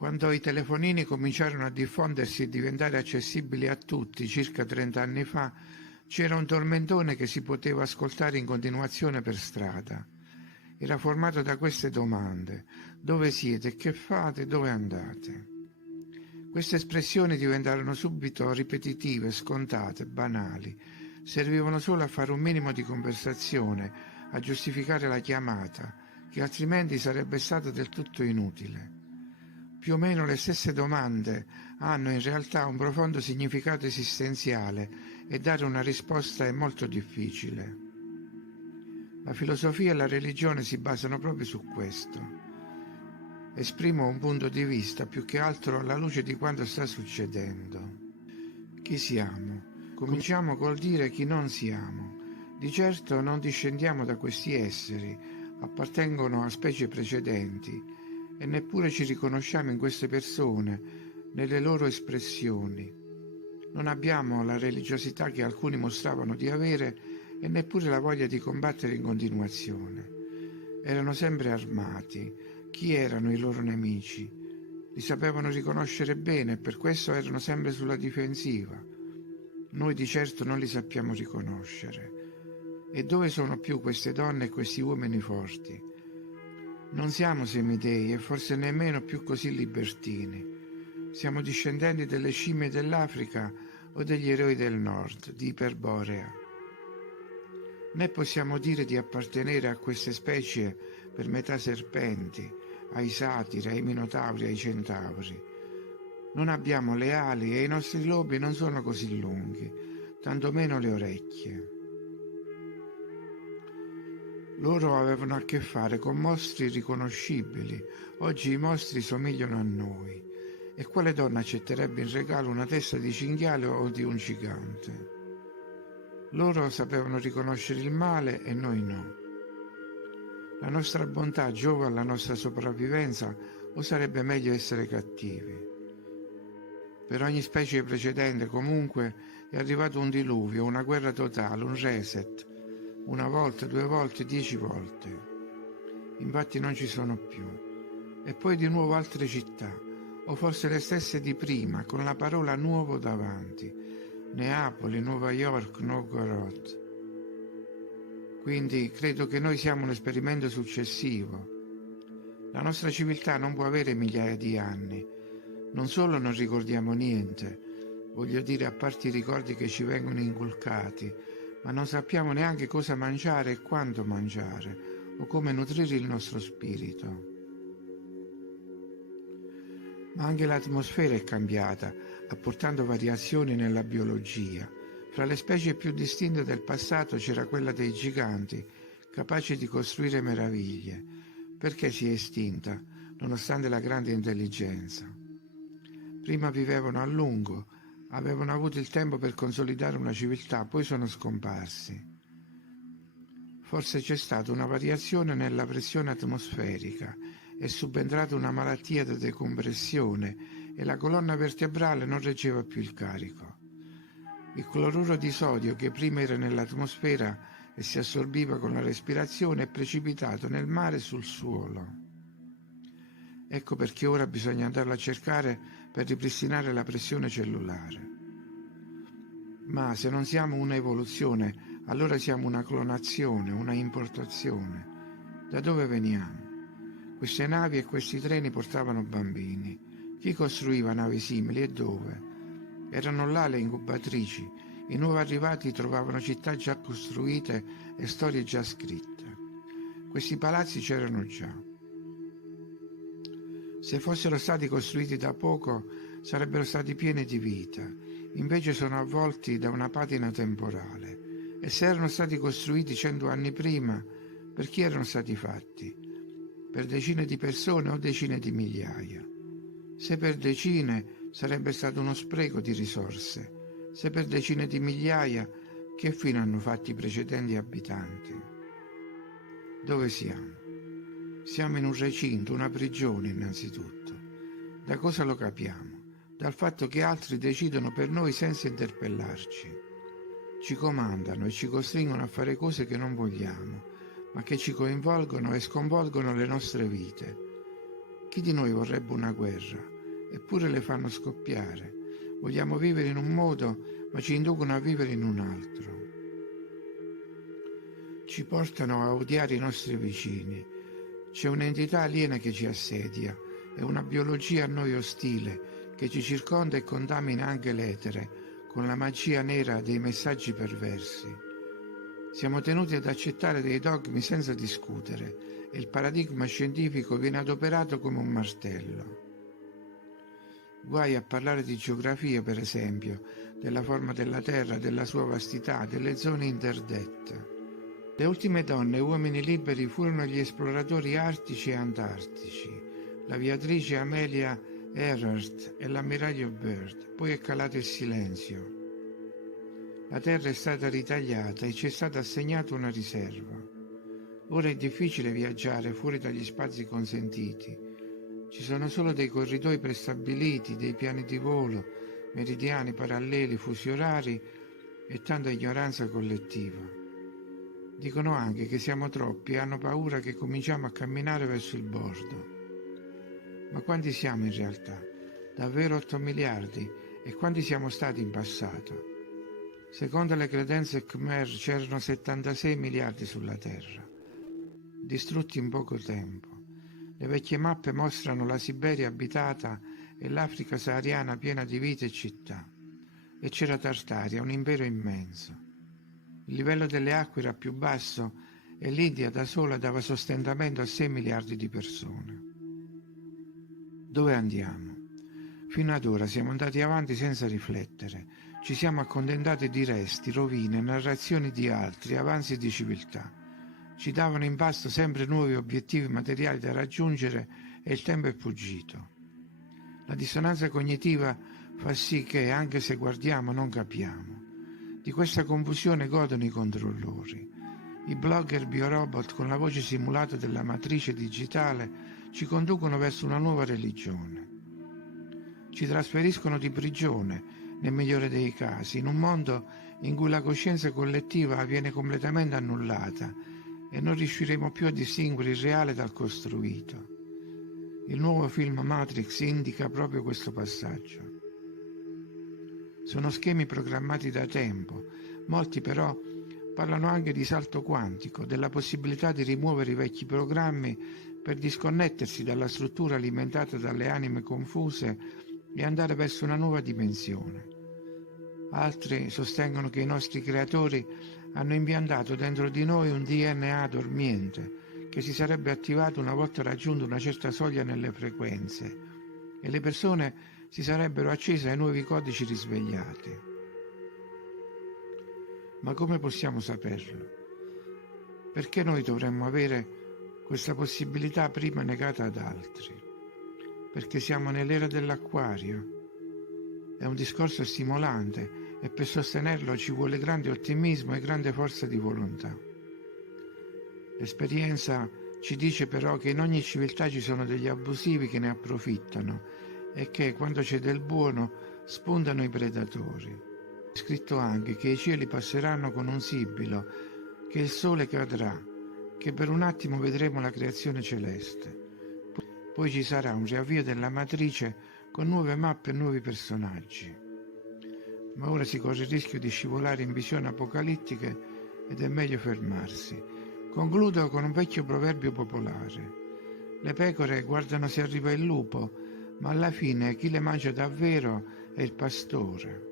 Quando i telefonini cominciarono a diffondersi e diventare accessibili a tutti, circa 30 anni fa, c'era un tormentone che si poteva ascoltare in continuazione per strada. Era formato da queste domande: dove siete, che fate, dove andate? Queste espressioni diventarono subito ripetitive, scontate, banali. Servivano solo a fare un minimo di conversazione, a giustificare la chiamata, che altrimenti sarebbe stata del tutto inutile. Più o meno le stesse domande hanno in realtà un profondo significato esistenziale e dare una risposta è molto difficile. La filosofia e la religione si basano proprio su questo. Esprimo un punto di vista più che altro alla luce di quanto sta succedendo. Chi siamo? Cominciamo col dire chi non siamo. Di certo non discendiamo da questi esseri, appartengono a specie precedenti, e neppure ci riconosciamo in queste persone, nelle loro espressioni. Non abbiamo la religiosità che alcuni mostravano di avere e neppure la voglia di combattere in continuazione. Erano sempre armati. Chi erano i loro nemici? Li sapevano riconoscere bene e per questo erano sempre sulla difensiva. Noi di certo non li sappiamo riconoscere. E dove sono più queste donne e questi uomini forti? Non siamo semidei e forse nemmeno più così libertini. Siamo discendenti delle scimmie dell'Africa o degli eroi del nord, di Iperborea. Né possiamo dire di appartenere a queste specie per metà serpenti, ai satiri, ai minotauri, ai centauri. Non abbiamo le ali e i nostri lobi non sono così lunghi, tantomeno le orecchie. Loro avevano a che fare con mostri riconoscibili. Oggi i mostri somigliano a noi. E quale donna accetterebbe in regalo una testa di cinghiale o di un gigante? Loro sapevano riconoscere il male e noi no. La nostra bontà giova alla nostra sopravvivenza o sarebbe meglio essere cattivi? Per ogni specie precedente comunque è arrivato un diluvio, una guerra totale, un reset. Una volta, 2 volte, 10 volte. Infatti non ci sono più. E poi di nuovo altre città, o forse le stesse di prima, con la parola nuovo davanti. Neapoli, Nuova York, Novgorod. Quindi credo che noi siamo un esperimento successivo. La nostra civiltà non può avere migliaia di anni. Non solo non ricordiamo niente, voglio dire a parte i ricordi che ci vengono inculcati, ma non sappiamo neanche cosa mangiare e quando mangiare, o come nutrire il nostro spirito. Ma anche l'atmosfera è cambiata, apportando variazioni nella biologia. Fra le specie più distinte del passato c'era quella dei giganti, capaci di costruire meraviglie. Perché si è estinta, nonostante la grande intelligenza? Prima vivevano a lungo, avevano avuto il tempo per consolidare una civiltà, poi sono scomparsi. Forse c'è stata una variazione nella pressione atmosferica, è subentrata una malattia da decompressione e la colonna vertebrale non reggeva più il carico. Il cloruro di sodio, che prima era nell'atmosfera e si assorbiva con la respirazione, è precipitato nel mare e sul suolo. Ecco perché ora bisogna andarlo a cercare per ripristinare la pressione cellulare. Ma se non siamo una evoluzione, allora siamo una clonazione, una importazione. Da dove veniamo? Queste navi e questi treni portavano bambini. Chi costruiva navi simili e dove? Erano là le incubatrici. I nuovi arrivati trovavano città già costruite e storie già scritte. Questi palazzi c'erano già. Se fossero stati costruiti da poco, sarebbero stati pieni di vita. Invece sono avvolti da una patina temporale. E se erano stati costruiti 100 anni prima, per chi erano stati fatti? Per decine di persone o decine di migliaia? Se per decine, sarebbe stato uno spreco di risorse. Se per decine di migliaia, che fine hanno fatto i precedenti abitanti? Dove siamo? Siamo in un recinto, una prigione innanzitutto. Da cosa lo capiamo? Dal fatto che altri decidono per noi senza interpellarci. Ci comandano e ci costringono a fare cose che non vogliamo, ma che ci coinvolgono e sconvolgono le nostre vite. Chi di noi vorrebbe una guerra? Eppure le fanno scoppiare. Vogliamo vivere in un modo, ma ci inducono a vivere in un altro. Ci portano a odiare i nostri vicini. C'è un'entità aliena che ci assedia, è una biologia a noi ostile che ci circonda e contamina anche l'etere con la magia nera dei messaggi perversi. Siamo tenuti ad accettare dei dogmi senza discutere e il paradigma scientifico viene adoperato come un martello. Guai a parlare di geografia, per esempio, della forma della Terra, della sua vastità, delle zone interdette. Le ultime donne e uomini liberi furono gli esploratori artici e antartici, l'aviatrice Amelia Earhart e l'ammiraglio Byrd. Poi è calato il silenzio. La terra è stata ritagliata e ci è stata assegnata una riserva. Ora è difficile viaggiare fuori dagli spazi consentiti. Ci sono solo dei corridoi prestabiliti, dei piani di volo, meridiani paralleli, fusi orari e tanta ignoranza collettiva. Dicono anche che siamo troppi e hanno paura che cominciamo a camminare verso il bordo. Ma quanti siamo in realtà? Davvero 8 miliardi? E quanti siamo stati in passato? Secondo le credenze Khmer c'erano 76 miliardi sulla Terra, distrutti in poco tempo. Le vecchie mappe mostrano la Siberia abitata e l'Africa sahariana piena di vite e città. E c'era Tartaria, un impero immenso. Il livello delle acque era più basso e l'India da sola dava sostentamento a 6 miliardi di persone. Dove andiamo? Fino ad ora siamo andati avanti senza riflettere. Ci siamo accontentati di resti, rovine, narrazioni di altri, avanzi di civiltà. Ci davano in pasto sempre nuovi obiettivi materiali da raggiungere e il tempo è fuggito. La dissonanza cognitiva fa sì che, anche se guardiamo, non capiamo. Di questa confusione godono i controllori. I blogger biorobot con la voce simulata della matrice digitale ci conducono verso una nuova religione. Ci trasferiscono di prigione, nel migliore dei casi, in un mondo in cui la coscienza collettiva viene completamente annullata e non riusciremo più a distinguere il reale dal costruito. Il nuovo film Matrix indica proprio questo passaggio. Sono schemi programmati da tempo, molti però parlano anche di salto quantico, della possibilità di rimuovere i vecchi programmi per disconnettersi dalla struttura alimentata dalle anime confuse e andare verso una nuova dimensione. Altri sostengono che i nostri creatori hanno impiantato dentro di noi un DNA dormiente che si sarebbe attivato una volta raggiunto una certa soglia nelle frequenze e le persone si sarebbero accese ai nuovi codici risvegliati. Ma come possiamo saperlo? Perché noi dovremmo avere questa possibilità prima negata ad altri? Perché siamo nell'era dell'acquario. È un discorso stimolante e per sostenerlo ci vuole grande ottimismo e grande forza di volontà. L'esperienza ci dice però che in ogni civiltà ci sono degli abusivi che ne approfittano e che, quando c'è del buono, spuntano i predatori. È scritto anche che i cieli passeranno con un sibilo, che il sole cadrà, che per un attimo vedremo la creazione celeste. Poi ci sarà un riavvio della matrice con nuove mappe e nuovi personaggi. Ma ora si corre il rischio di scivolare in visioni apocalittiche ed è meglio fermarsi. Concludo con un vecchio proverbio popolare. Le pecore guardano se arriva il lupo, ma alla fine chi le mangia davvero è il pastore.